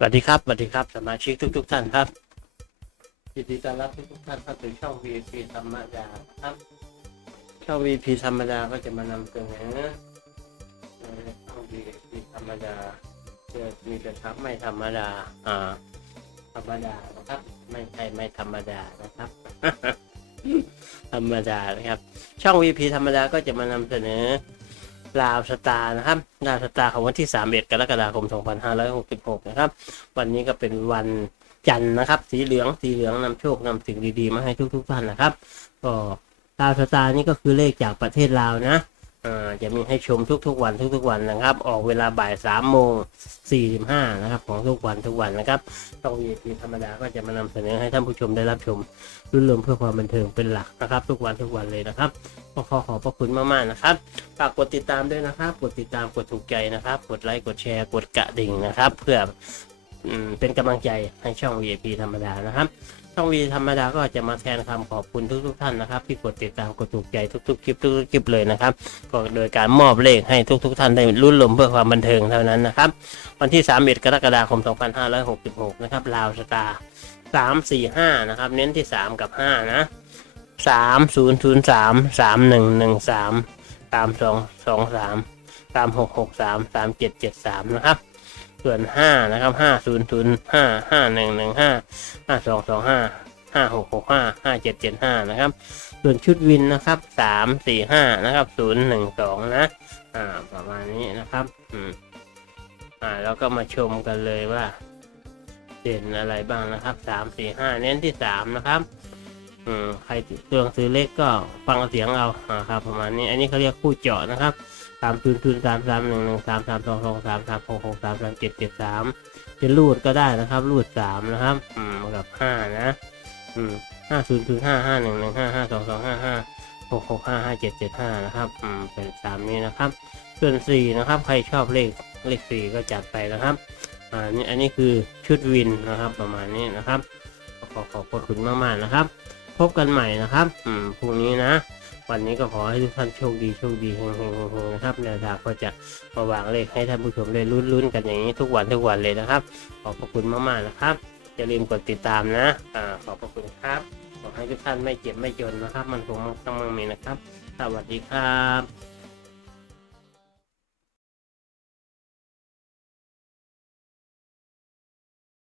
สวัสดีครับ สวัสดีครับ สมาชิกทุก ๆ ท่านครับยินดีต้อนรับทุกๆท่านเข้าสู่ช่อง VIP ธรรมดาครับ ช่อง VIP ธรรมดาก็จะมานำเสนอในช่อง VIP ธรรมดาเพื่อมีแต่ครับไม่ธรรมดา อ่า ธรรมดานะครับ ไม่ใช่ไม่ธรรมดานะครับ ธรรมดานะครับ ช่อง VP ธรรมดาก็จะมานำเสนอ ลาวสตาร์นะครับลาวสตาร์ของวันที่ 31 กรกฎาคม 2566 นะครับ วันนี้ก็เป็นวันจันทร์นะครับ สีเหลือง สีเหลืองนำโชคนำสิ่งดีๆ มาให้ทุกๆท่านนะครับ ก็ลาวสตาร์นี่ก็คือเลขจากประเทศลาวนะอ่าจะมีให้ชมทุกๆวันทุกๆวันนะครับ ออกเวลาบ่าย3โมง45นะครับ ของทุกวันทุกวันนะครับช่อง VIP ธรรมดาก็จะมานำเสนอให้ท่านผู้ชมได้รับชมรุ่นรวมเพื่อความบันเทิงเป็นหลักนะครับ ทุกวันทุกวันเลยนะครับ ก็ขอขอบพระคุณมากๆนะครับฝากกดติดตามด้วยนะครับ กดติดตามกดถูกใจนะครับ กดไลค์กดแชร์กดกระดิ่งนะครับ เพื่ออเป็นกำลังใจให้ช่อง VIP ธรรมดานะครับ ช่อง V ธรรมดาก็จะมาแทนคำขอบคุณทุก ๆ ท่านนะครับ ที่กดติดตามกดถูกใจทุกๆคลิปทุกๆคลิปเลยนะครับก็โดยการมอบเลขให้ทุก ๆ ท่านได้รุ่นรวมเพื่อความบันเทิงเท่านั้นนะครับ วันที่ 31 กรกฎาคม 2566 นะครับลาวสตาร์สามสี่ห้านะครับ เน้นที่สามกับห้านะ สามศูนย์ศูนย์สามสามหนึ่งหนึ่งสามสามสองสองสามสามหกหกสามสามเจ็ดเจ็ดสามนะครับ ส่วนห้านะครับห้าศูนย์ศูนย์ห้าห้าหนึ่งหนึ่งห้าห้าสองสองห้าห้าหกหกห้าห้าเจ็ดเจ็ดห้านะครับ ส่วนชุดวินนะครับสามสี่ห้านะครับศูนย์หนึ่งสองนะ อ่าประมาณนี้นะครับ อืมอ่าแล้วก็มาชมกันเลยว่า เด่นอะไรบ้างนะครับสามสี่ห้าเน้นที่สามนะครับ อืมใครเครื่องซื้อเล็กก็ฟังเสียงเอาอ่าครับประมาณนี้ อันนี้เขาเรียกคู่เจาะนะครับสามศูนย์ศูนย์สามสามหนึ่งหนึ่งสามสามสองสองสามสามหกหกสามสามเจ็ดเจ็ดสามจะรูดก็ได้นะครับ รูดสามนะครับ อืมกับห้านะ อืมห้าศูนย์ศูนย์ห้าห้าหนึ่งหนึ่งห้าห้าสองสองห้าห้าหกหกห้าห้าเจ็ดเจ็ดห้านะครับ อืม เป็นสามนี้นะครับ ส่วนสี่นะครับ ใครชอบเลขเลขสี่ก็จัดไปนะครับ อ่า นี่ อันนี้คือชุดวินนะครับ ประมาณนี้นะครับ ขอขอบพระคุณมากๆนะครับ พบกันใหม่นะครับ อืมพรุ่งนี้นะ วันนี้ก็ขอให้ทุกท่านโชคดีโชคดีเฮงเฮงเฮงเฮงนะครับแนวทางก็จะมาวางเลขให้ท่านผู้ชมได้ลุ้นๆกันอย่างนี้ทุกวันทุกวันเลยนะครับ ขอบพระคุณมากๆนะครับ อย่าลืมกดติดตามนะ อ่า ขอบพระคุณครับ ขอให้ทุกท่านไม่เจ็บไม่จนนะครับ มันคงต้องมั่งมีนะครับ สวัสดีครับ